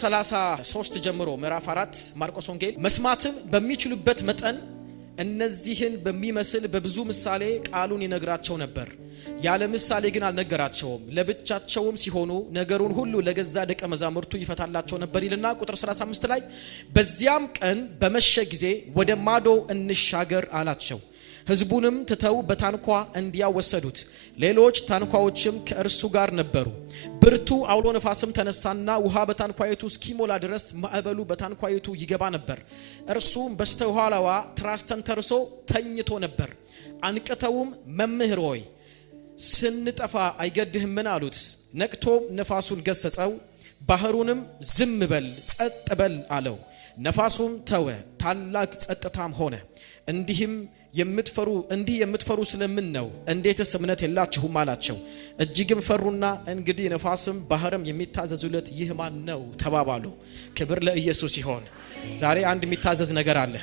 33 ጀምሮ ምዕራፍ 4 ማርቆስ ወንጌል መስማትም በሚችሉበት መጠን እነዚህን በሚመስል በብዙ ምሳሌ ቃሉን ይነግራቸው ነበር። ያለ ምሳሌ ግን አልነገራቸውም። ለብቻቸውም ሲሆኑ ነገሩን ሁሉ ለገዛ ደቀ መዛሙርቱ ይፈታላቸው ነበር ይልና ቁጥር 35 ላይ በዚያም ቀን በመሸ ጊዜ ወደ ማዶ እንሻገር አላቸው። ሕዝቡንም ትተው በታንኳ እንዲያወሰዱት ሌሎች ታንኳዎችም ከእርሱ ጋር ነበሩ። ብርቱ አውሎ ነፋስም ተነሳና ውሃ በታንኳይቱ እስኪሞላ ድረስ ማዕበሉ በታንኳይቱ ይገባ ነበር። እርሱም በስተኋላዋ ትራስ ተንተርሶ ተኝቶ ነበር። አንቅተውም መምህር ሆይ ስንጠፋ አይገድህምን አሉት። ነቅቶም ነፋሱን ገሰጸው፣ ባህሩንም ዝም በል ጸጥ በል አለው። ነፋሱም ተወ፣ ታላቅ ጸጥታም ሆነ። እንዲህ የምትፈሩ ስለምን ነው? እንዴትስ እምነት የላችሁም አላቸው። እጅግም ፈሩና እንግዲህ ነፋስም ባህርም የሚታዘዙለት ይህ ማን ነው ተባባሉ። ክብር ለኢየሱስ ይሁን። ዛሬ አንድ የሚታዘዝ ነገር አለ።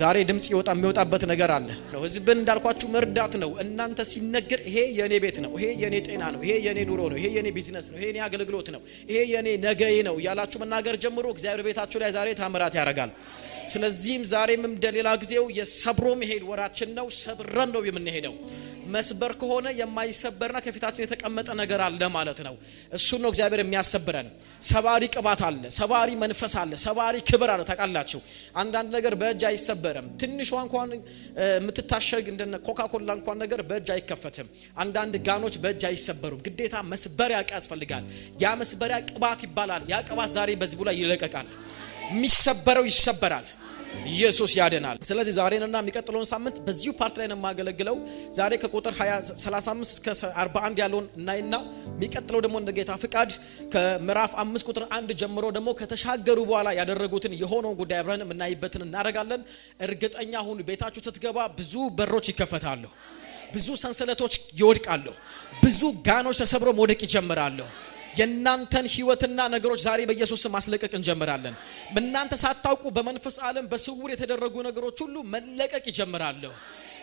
ዛሬ ድምጽ የሚወጣበት ነገር አለ። ህዝብን እንዳልኳችሁ መርዳት ነው። እናንተ ሲነገር ይሄ የኔ ቤት ነው፣ ይሄ የኔ ጤና ነው፣ ይሄ የኔ ኑሮ ነው፣ ይሄ የኔ ቢዝነስ ነው፣ ይሄ የኔ አገልግሎት ነው፣ ይሄ የኔ ነገዬ ነው ያላችሁ መናገር ጀምሮ እግዚአብሔር ቤታችሁ ላይ ዛሬ ታምራት ያደርጋል። ስለዚህም ዛሬም እንደሌላ ጊዜው የሰብሮ መሄድ ወራችን ነው። ሰብረን ነው የምንሄደው። መስበር ከሆነ የማይሰበርና ከፊታችን የተቀመጠ ነገር አለ ማለት ነው። እሱ ነው እግዚአብሔር የሚያሰብረን። ሰባሪ ቅባት አለ፣ ሰባሪ መንፈስ አለ፣ ሰባሪ ክብር አለ። ታውቃላችሁ አንዳንድ ነገር በእጅ አይሰበርም። ትንሿ እንኳን የምትታሸግ እንደነ ኮካኮላ እንኳን ነገር በእጅ አይከፈትም። አንዳንድ ጋኖች በእጅ አይሰበሩም። ግዴታ መስበሪያ ዕቃ ያስፈልጋል። ያ መስበሪያ ቅባት ይባላል። ያ ቅባት ዛሬ በዚህ ላይ ይለቀቃል። የሚሰበረው ይሰበራል። ኢየሱስ ያድናል። ስለዚህ ዛሬና የሚቀጥለውን ሳምንት በዚሁ ፓርት ላይ ነው የማገለግለው። ዛሬ ከቁጥር 35 እስከ 41 ያለውን እናይና የሚቀጥለው ደግሞ እንደ ጌታ ፍቃድ ከምዕራፍ 5 ቁጥር 1 ጀምሮ ደግሞ ከተሻገሩ በኋላ ያደረጉትን የሆነውን ጉዳይ አብረን እናይበትን እናደርጋለን። እርግጠኛ ሁኑ፣ ቤታችሁ ስትገባ ብዙ በሮች ይከፈታሉ፣ ብዙ ሰንሰለቶች ይወድቃሉ፣ ብዙ ጋኖች ተሰብሮ መውደቅ ይጀምራሉ። የናንተን ህይወትና ነገሮች ዛሬ በኢየሱስ ስም ማስለቀቅ እንጀምራለን። እናንተ ሳታውቁ በመንፈስ ዓለም በስውር የተደረጉ ነገሮች ሁሉ መለቀቅ ይጀምራሉ።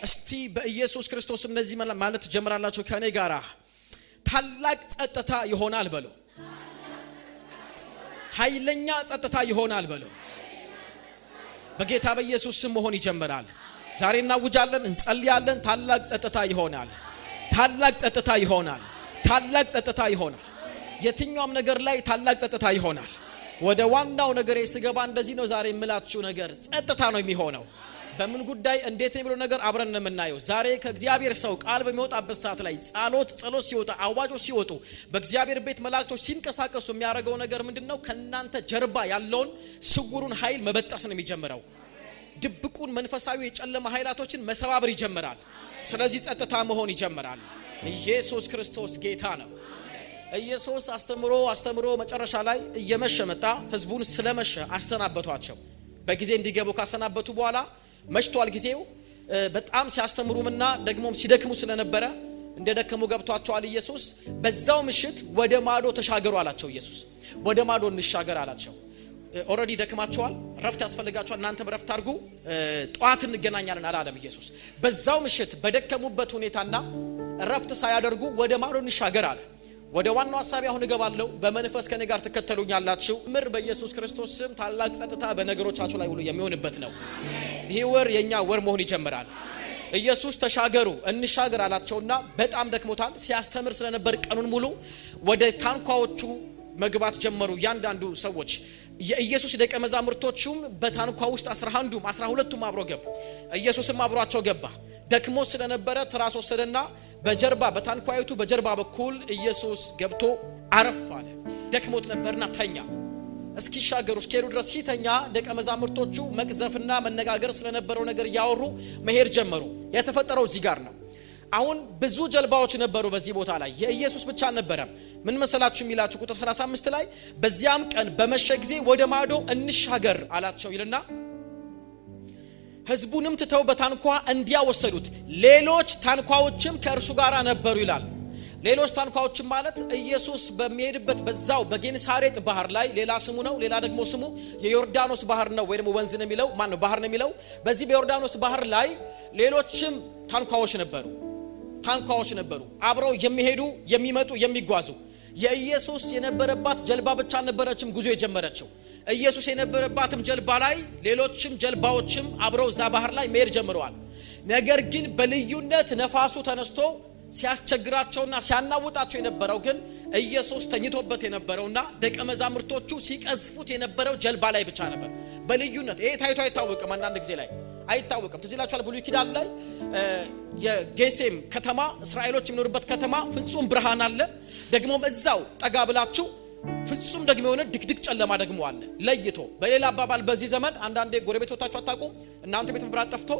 እስቲ በኢየሱስ ክርስቶስ እነዚህ ማለት ጀምራላችሁ ከኔ ጋራ ታላቅ ጸጥታ ይሆናል በሉ። ኃይለኛ ጸጥታ ይሆናል በሉ። በጌታ በኢየሱስ ስም መሆን ይጀምራል። ዛሬ እናውጃለን፣ እንጸልያለን። ታላቅ ጸጥታ ይሆናል። ታላቅ ጸጥታ ይሆናል። ታላቅ ጸጥታ ይሆናል። የትኛውም ነገር ላይ ታላቅ ጸጥታ ይሆናል። ወደ ዋናው ነገር ስገባ እንደዚህ ነው ዛሬ የምላችሁ ነገር ጸጥታ ነው የሚሆነው። በምን ጉዳይ እንዴት ነው የሚለው ነገር አብረን ነው የምናየው። ዛሬ ከእግዚአብሔር ሰው ቃል በሚወጣበት ሰዓት ላይ ጸሎት ሲወጣ፣ አዋጆች ሲወጡ፣ በእግዚአብሔር ቤት መላእክቶች ሲንቀሳቀሱ የሚያደርገው ነገር ምንድነው? ከናንተ ጀርባ ያለውን ስውሩን ኃይል መበጠስ ነው የሚጀምረው። ድብቁን መንፈሳዊ የጨለማ ኃይላቶችን መሰባበር ይጀምራል። ስለዚህ ጸጥታ መሆን ይጀምራል። ኢየሱስ ክርስቶስ ጌታ ነው። ኢየሱስ አስተምሮ መጨረሻ ላይ እየመሸ መጣ። ህዝቡን ስለመሸ አስተናበቷቸው። በጊዜ እንዲገቡ ካሰናበቱ በኋላ መሽቷል ጊዜው። በጣም ሲያስተምሩምና ደግሞም ሲደክሙ ስለነበረ እንደደከሙ ገብቷቸዋል። ኢየሱስ በዛው ምሽት ወደ ማዶ ተሻገሩ አላቸው። ኢየሱስ ወደ ማዶ እንሻገር አላቸው። ኦሬዲ ደክማቸዋል፣ ረፍት ያስፈልጋቸዋል። እናንተም ረፍት አድርጉ፣ ጧት እንገናኛለን አላለም ኢየሱስ። በዛው ምሽት በደከሙበት ሁኔታና ረፍት ሳያደርጉ ወደ ማዶ እንሻገር አለ። ወደ ዋናው ሐሳብ አሁን እገባለሁ። በመንፈስ ከኔ ጋር ተከተሉኛላችሁ። ምር በኢየሱስ ክርስቶስ ስም ታላቅ ጸጥታ በነገሮቻችሁ ላይ ሁሉ የሚሆንበት ነው። ይሄ ወር የኛ ወር መሆን ይጀምራል። ኢየሱስ ተሻገሩ እንሻገር አላቸውና በጣም ደክሞታል። ሲያስተምር ስለነበር ቀኑን ሙሉ ወደ ታንኳዎቹ መግባት ጀመሩ። ያንዳንዱ ሰዎች የኢየሱስ ደቀ መዛሙርቶቹም በታንኳ ውስጥ 12ቱም አብሮ ገቡ። ኢየሱስም አብሯቸው ገባ። ደክሞ ስለነበረ ትራስ ወሰደና በጀርባ በታንኳይቱ በጀርባ በኩል ኢየሱስ ገብቶ አረፍ አለ። ደክሞት ነበርና ተኛ። እስኪሻገሩ እስኪሄዱ ድረስ ሲተኛ ደቀ መዛሙርቶቹ መቅዘፍና መነጋገር ስለነበረው ነገር ያወሩ መሄድ ጀመሩ። የተፈጠረው እዚህ ጋር ነው። አሁን ብዙ ጀልባዎች ነበሩ በዚህ ቦታ ላይ። የኢየሱስ ብቻ አልነበረም። ምን መሰላችሁ የሚላችሁ ቁጥር 35 ላይ በዚያም ቀን በመሸ ጊዜ ወደ ማዶ እንሻገር አላቸው ይልና ህዝቡንም ትተው በታንኳ እንዲያወሰዱት ሌሎች ታንኳዎችም ከእርሱ ጋር ነበሩ ይላል። ሌሎች ታንኳዎችም ማለት ኢየሱስ በሚሄድበት በዛው በጌንሳሬጥ ባህር ላይ ሌላ ስሙ ነው። ሌላ ደግሞ ስሙ የዮርዳኖስ ባህር ነው ወይ ደግሞ ወንዝ ነው የሚለው ባህር ነው የሚለው። በዚህ በዮርዳኖስ ባህር ላይ ሌሎችም ታንኳዎች ነበሩ። አብረው የሚሄዱ የሚመጡ የሚጓዙ የኢየሱስ የነበረባት ጀልባ ብቻ ነበረችም ጉዞ የጀመረችው። ኢየሱስ የነበረባትም ጀልባ ላይ ሌሎችም ጀልባዎችም አብረው እዛ ባህር ላይ መሄድ ጀምረዋል። ነገር ግን በልዩነት ነፋሱ ተነስቶ ሲያስቸግራቸውና ሲያናውጣቸው የነበረው ግን ኢየሱስ ተኝቶበት የነበረውና ደቀ መዛሙርቶቹ ሲቀዝፉት የነበረው ጀልባ ላይ ብቻ ነበር። በልዩነት ይሄ ታይቶ አይታወቅም። አንዳንድ ጊዜ ላይ አይታወቅም። ትዝ ይላችኋል ብሉይ ኪዳን ላይ የጌሴም ከተማ እስራኤሎች የሚኖርበት ከተማ ፍጹም ብርሃን አለ። ደግሞም እዛው ጠጋ ብላችሁ ፍጹም ደግሞ የሆነ ድቅድቅ ጨለማ ደግሞ አለ ለይቶ። በሌላ አባባል በዚህ ዘመን አንዳንዴ ጎረቤቶቻችሁ አታውቁም? እናንተ ቤት መብራት ጠፍቶ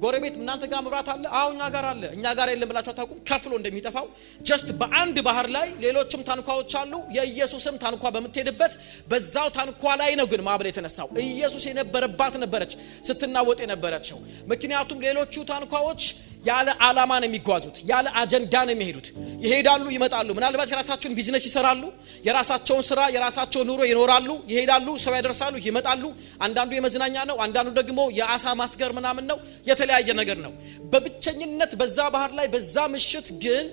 ጎረቤት እናንተ ጋር መብራት አለ፣ አዎ እኛ ጋር አለ፣ እኛ ጋር የለም ብላችሁ አታውቁም? ከፍሎ እንደሚጠፋው ጀስት በአንድ ባህር ላይ ሌሎችም ታንኳዎች አሉ። የኢየሱስም ታንኳ በመትሄድበት በዛው ታንኳ ላይ ነው ግን ማዕበል የተነሳው። ኢየሱስ የነበረባት ነበረች ስትናወጥ የነበረችው። ምክንያቱም ሌሎቹ ታንኳዎች ያለ ዓላማ ነው የሚጓዙት፣ ያለ አጀንዳ ነው የሚሄዱት። ይሄዳሉ ይመጣሉ። ምናልባት የራሳቸውን ቢዝነስ ይሰራሉ፣ የራሳቸውን ስራ የራሳቸውን ኑሮ ይኖራሉ፣ ይሄዳሉ፣ ሰው ያደርሳሉ፣ ይመጣሉ። አንዳንዱ የመዝናኛ ነው፣ አንዳንዱ ደግሞ የአሳ ማስገር ምናምን ነው፣ የተለያየ ነገር ነው። በብቸኝነት በዛ ባህር ላይ በዛ ምሽት ግን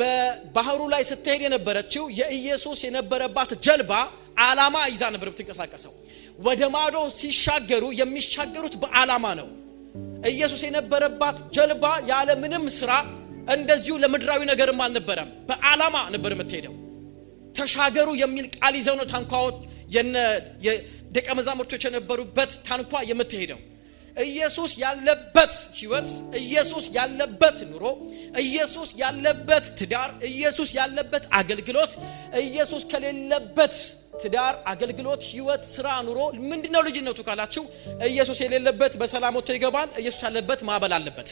በባህሩ ላይ ስትሄድ የነበረችው የኢየሱስ የነበረባት ጀልባ ዓላማ ይዛ ነበር ብትንቀሳቀሰው። ወደ ማዶ ሲሻገሩ የሚሻገሩት በዓላማ ነው። ኢየሱስ የነበረባት ጀልባ ያለ ምንም ስራ እንደዚሁ ለምድራዊ ነገርም አልነበረም፣ በዓላማ ነበር የምትሄደው። ተሻገሩ የሚል ቃል ይዘው ነው ታንኳዎች የደቀ መዛሙርቶች የነበሩበት ታንኳ የምትሄደው። ኢየሱስ ያለበት ህይወት፣ ኢየሱስ ያለበት ኑሮ፣ ኢየሱስ ያለበት ትዳር፣ ኢየሱስ ያለበት አገልግሎት፣ ኢየሱስ ከሌለበት ትዳር አገልግሎት ህይወት ስራ ኑሮ ምንድነው ልዩነቱ ካላችሁ፣ ኢየሱስ የሌለበት በሰላም ወጥቶ ይገባል፣ ኢየሱስ ያለበት ማዕበል አለበት።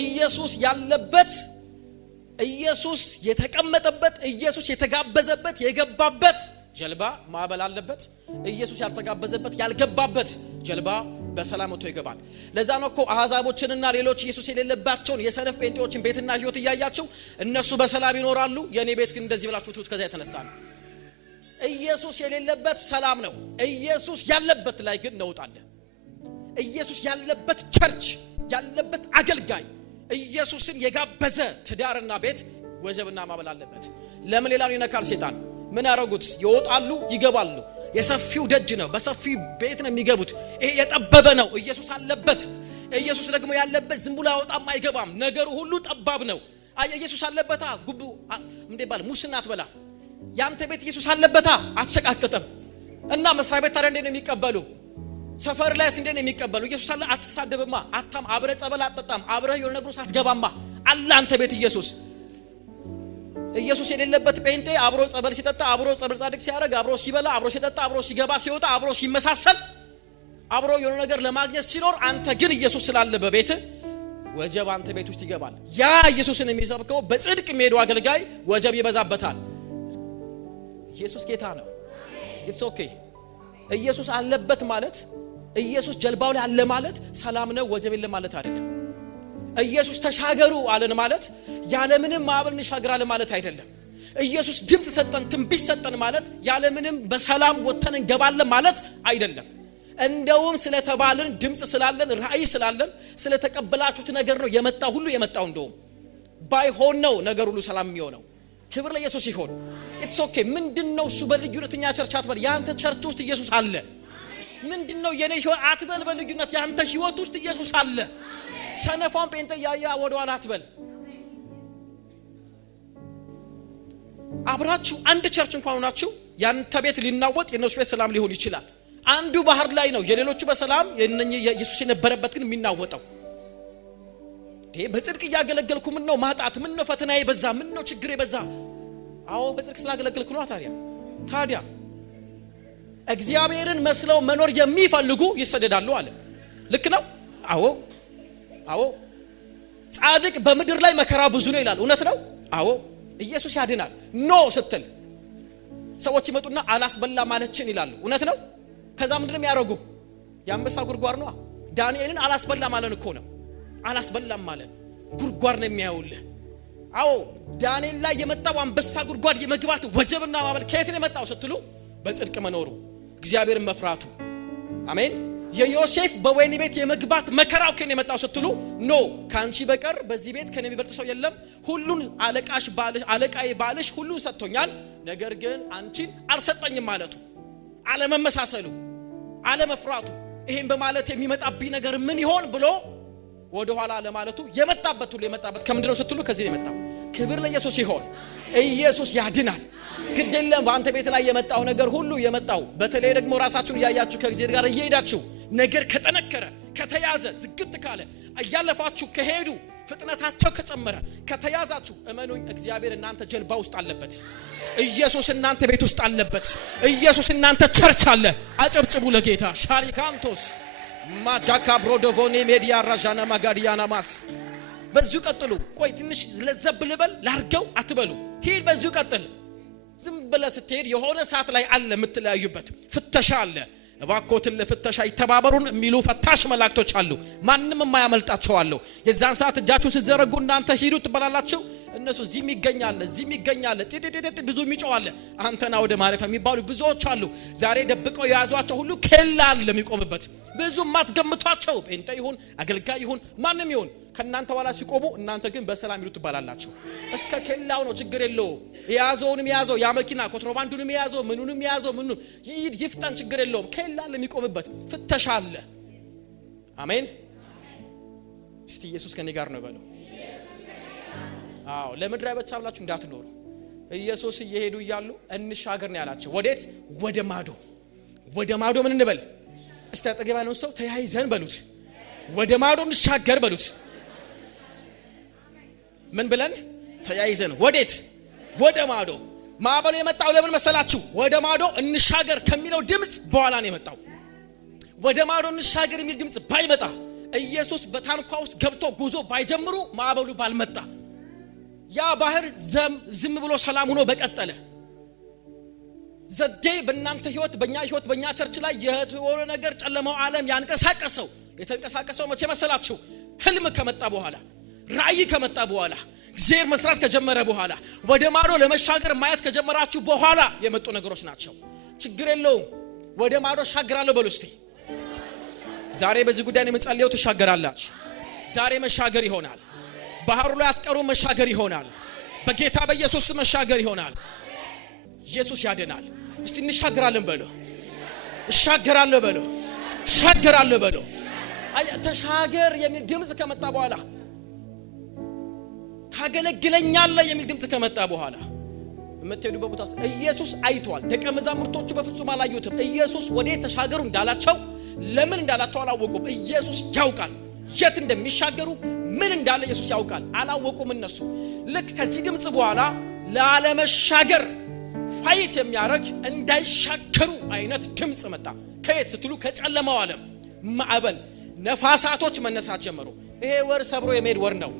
ኢየሱስ ያለበት፣ ኢየሱስ የተቀመጠበት፣ ኢየሱስ የተጋበዘበት የገባበት ጀልባ ማዕበል አለበት። ኢየሱስ ያልተጋበዘበት ያልገባበት ጀልባ በሰላም ወጥቶ ይገባል። ለዛ ነው እኮ አህዛቦችንና ሌሎች ኢየሱስ የሌለባቸውን የሰነፍ ጴንጤዎችን ቤትና ህይወት እያያችሁ እነሱ በሰላም ይኖራሉ፣ የኔ ቤት ግን እንደዚህ ብላችሁ ትውት። ከዛ የተነሳ ነው ኢየሱስ የሌለበት ሰላም ነው። ኢየሱስ ያለበት ላይ ግን ነውጥ አለ። ኢየሱስ ያለበት ቸርች ያለበት አገልጋይ ኢየሱስን የጋበዘ ትዳርና ቤት ወጀብና ማዕበል አለበት። ለምን ሌላውን ይነካል ሰይጣን? ምን ያረጉት? ይወጣሉ ይገባሉ። የሰፊው ደጅ ነው፣ በሰፊው ቤት ነው የሚገቡት። ይሄ የጠበበ ነው። ኢየሱስ አለበት። ኢየሱስ ደግሞ ያለበት ዝም ብሎ አይወጣም አይገባም። ነገሩ ሁሉ ጠባብ ነው። ኢየሱስ አለበታ ጉቡ እንዴ ባል ሙስና አትበላ። ያንተ ቤት ኢየሱስ አለበታ አትሸቃቅጥም። እና መስሪያ ቤት ታዲያ እንዴት ነው የሚቀበሉ? ሰፈር ላይስ እንዴት ነው የሚቀበሉ? ኢየሱስ አለ አትሳደብማ፣ አታም አብረ ጸበል አትጠጣም፣ አብረ የሆነ ነገር ውስጥ አትገባማ። አለ አንተ ቤት ኢየሱስ። ኢየሱስ የሌለበት ጴንጤ አብሮ ጸበል ሲጠጣ፣ አብሮ ጸበል ጻድቅ ሲያረግ፣ አብሮ ሲበላ፣ አብሮ ሲጠጣ፣ አብሮ ሲገባ ሲወጣ፣ አብሮ ሲመሳሰል፣ አብሮ የሆነ ነገር ለማግኘት ሲኖር፣ አንተ ግን ኢየሱስ ስላለ በቤት ወጀብ አንተ ቤት ውስጥ ይገባል። ያ ኢየሱስን የሚሰብከው በጽድቅ የሚሄዱ አገልጋይ ወጀብ ይበዛበታል። ኢየሱስ ጌታ ነው። ኢትስ ኦኬ። ኢየሱስ አለበት ማለት ኢየሱስ ጀልባው ላይ አለ ማለት ሰላም ነው ወጀብ የለም ማለት አይደለም። ኢየሱስ ተሻገሩ አለን ማለት ያለምንም ማዕበል እንሻገራለን ማለት አይደለም። ኢየሱስ ድምጽ ሰጠን ትንቢት ሰጠን ማለት ያለምንም በሰላም ወተን እንገባለን ማለት አይደለም። እንደውም ስለተባልን ድምጽ ስላለን ራእይ ስላለን ስለተቀበላችሁት ነገር ነው የመጣው ሁሉ የመጣው። እንደውም ባይሆን ነው ነገር ሁሉ ሰላም የሚሆነው። ክብር ለኢየሱስ ይሁን። ኢትስ ኦኬ። ምንድነው እሱ በልዩነትኛ ቸርች አትበል። ያንተ ቸርች ውስጥ ኢየሱስ አለ። ምንድነው የኔ ህይወት አትበል። በልዩነት ያንተ ህይወት ውስጥ ኢየሱስ አለ። ሰነፋን ጴንጤ ያያ ወደ ኋላ አትበል። አብራችሁ አንድ ቸርች እንኳን ሆናችሁ ያንተ ቤት ሊናወጥ የነሱ ቤት ሰላም ሊሆን ይችላል። አንዱ ባህር ላይ ነው የሌሎቹ በሰላም የኢየሱስ የነበረበት ግን የሚናወጠው። በጽድቅ እያገለገልኩ ምን ነው ማጣት? ምን ነው ፈተና ይበዛ? ምን ነው ችግር ይበዛ? አዎ በጽድቅ ስላገለገልኩ ነው። ታዲያ እግዚአብሔርን መስለው መኖር የሚፈልጉ ይሰደዳሉ አለ። ልክ ነው። አዎ ጻድቅ በምድር ላይ መከራ ብዙ ነው ይላል። እውነት ነው። አዎ ኢየሱስ ያድናል። ኖ ስትል ሰዎች ይመጡና አላስበላ ማለችን ይላሉ። እውነት ነው። ከዛ ምንድነው የሚያረጉ? የአንበሳ ጉርጓር ነው። ዳንኤልን አላስበላ ማለት እኮ ነው። አላስበላም ማለት ጉርጓር ነው የሚያውልህ። አዎ ዳንኤል ላይ የመጣው አንበሳ ጉርጓር የመግባት ወጀብና ማዕበል ከየት ነው የመጣው ስትሉ በጽድቅ መኖሩ፣ እግዚአብሔርን መፍራቱ። አሜን። የዮሴፍ በወይኒ ቤት የመግባት መከራው ከኔ የመጣው ስትሉ ኖ ካንቺ በቀር በዚህ ቤት ከኔ የሚበልጥ ሰው የለም ሁሉን አለቃሽ ባልሽ አለቃዬ ባልሽ ሁሉን ሰጥቶኛል ነገር ግን አንቺን አልሰጠኝም ማለቱ አለመመሳሰሉ አለመፍራቱ ይሄን በማለት የሚመጣብኝ ነገር ምን ይሆን ብሎ ወደ ኋላ ለማለቱ የመጣበት ሁሉ የመጣበት ከምንድነው ስትሉ ከዚህ የመጣው ክብር ለኢየሱስ ይሁን ኢየሱስ ያድናል ግድለም በአንተ ቤት ላይ የመጣው ነገር ሁሉ የመጣው በተለይ ደግሞ ራሳችሁን ያያችሁ ከእግዚአብሔር ጋር እየሄዳችሁ ነገር ከተነከረ ከተያዘ ዝግት ካለ አያለፋችሁ ከሄዱ ፍጥነታቸው ከጨመረ ከተያዛችሁ እመኑኝ እግዚአብሔር እናንተ ጀልባ ውስጥ አለበት ኢየሱስ እናንተ ቤት ውስጥ አለበት ኢየሱስ እናንተ ቸርች አለ አጨብጭቡ ለጌታ ሻሪካንቶስ ማጃካ ብሮዶቮኒ ሜዲያ ራጃና ማጋዲያና ማስ በዚሁ ቀጥሉ ቆይ ትንሽ ለዘብ ልበል ላርገው አትበሉ ሂድ በዚሁ ቀጥል ዝም ብለ ስትሄድ የሆነ ሰዓት ላይ አለ የምትለያዩበት ፍተሻ አለ እባክዎትን ለፍተሻ ይተባበሩን የሚሉ ፈታሽ መላእክቶች አሉ ማንንም የማያመልጣቸው አሉ የዛን ሰዓት እጃችሁ ሲዘረጉ እናንተ ሂዱ ትባላላችሁ እነሱ እዚህም ይገኛል ጢጢጢጢ ብዙ የሚጮዋለ አንተና ወደ ማረፊያ የሚባሉ ብዙዎች አሉ ዛሬ ደብቀው የያዟቸው ሁሉ ከላ ለሚቆምበት ብዙ ማትገምቷቸው ጴንጤ ይሁን አገልጋይ ይሁን ማንንም ይሁን ከናንተ ዋላ ሲቆሙ እናንተ ግን በሰላም ይሉ ትባላላችሁ እስከ ከላው ነው ችግር የለው ያዘውንም ያዘው ያ መኪና ኮንትሮባንዱንም ያዘው ምኑንም ያዘው ምኑ ይፍታን ችግር የለውም ከላ ለሚቆምበት ፍተሻ አለ አሜን እስቲ ኢየሱስ ከኔ ጋር ነው በለው አዎ ለምድር አይበቻላችሁ እንዳትኖሩ ኢየሱስ እየሄዱ ይያሉ እንሻገር ነው ያላቸው ወዴት ወደ ማዶ ምን እንበል እስቲ አጠገባነው ሰው ተያይዘን በሉት ወደ ማዶ እንሻገር በሉት ምን ብለን ተያይዘን ወዴት ወደ ማዶ ማዕበሉ የመጣው ለምን መሰላችሁ ወደ ማዶ እንሻገር ከሚለው ድምጽ በኋላ ነው የመጣው ወደ ማዶ እንሻገር የሚል ድምጽ ባይመጣ ኢየሱስ በታንኳ ውስጥ ገብቶ ጉዞ ባይጀምሩ ማዕበሉ ባልመጣ ያ ባህር ዝም ብሎ ሰላም ሆኖ በቀጠለ ዘዴ በእናንተ ህይወት በእኛ ህይወት በእኛ ቸርች ላይ የሆነ ነገር ጨለማው ዓለም ያንቀሳቀሰው የተንቀሳቀሰው መቼ መሰላችሁ ህልም ከመጣ በኋላ ራእይ ከመጣ በኋላ እግዚአብሔር መስራት ከጀመረ በኋላ ወደ ማዶ ለመሻገር ማየት ከጀመራችሁ በኋላ የመጡ ነገሮች ናቸው ችግር የለውም ወደ ማዶ ሻገራለሁ በሉ እስቲ ዛሬ በዚህ ጉዳይ ነው የምጸልየው ተሻገራላችሁ ዛሬ መሻገር ይሆናል ባህሩ ላይ አትቀሩ መሻገር ይሆናል በጌታ በኢየሱስ መሻገር ይሆናል ኢየሱስ ያድናል እስቲ እንሻገራለን በሉ እሻገራለሁ በሉ ሻገራለሁ በሉ ተሻገር የሚል ድምጽ ከመጣ በኋላ ታገለግለኛለህ የሚል ድምጽ ከመጣ በኋላ የምትሄዱበት ቦታ ኢየሱስ አይቷል ደቀ መዛሙርቶቹ በፍጹም አላዩትም ኢየሱስ ወዴት ተሻገሩ እንዳላቸው ለምን እንዳላቸው አላወቁም ኢየሱስ ያውቃል የት እንደሚሻገሩ ምን እንዳለ ኢየሱስ ያውቃል አላወቁም እነሱ ልክ ከዚህ ድምጽ በኋላ ለዓለመሻገር ፋይት የሚያረግ እንዳይሻገሩ አይነት ድምጽ መጣ ከየት ስትሉ ከጨለማው ዓለም ማዕበል ነፋሳቶች መነሳት ጀመሩ ይሄ ወር ሰብሮ የመሄድ ወር ነው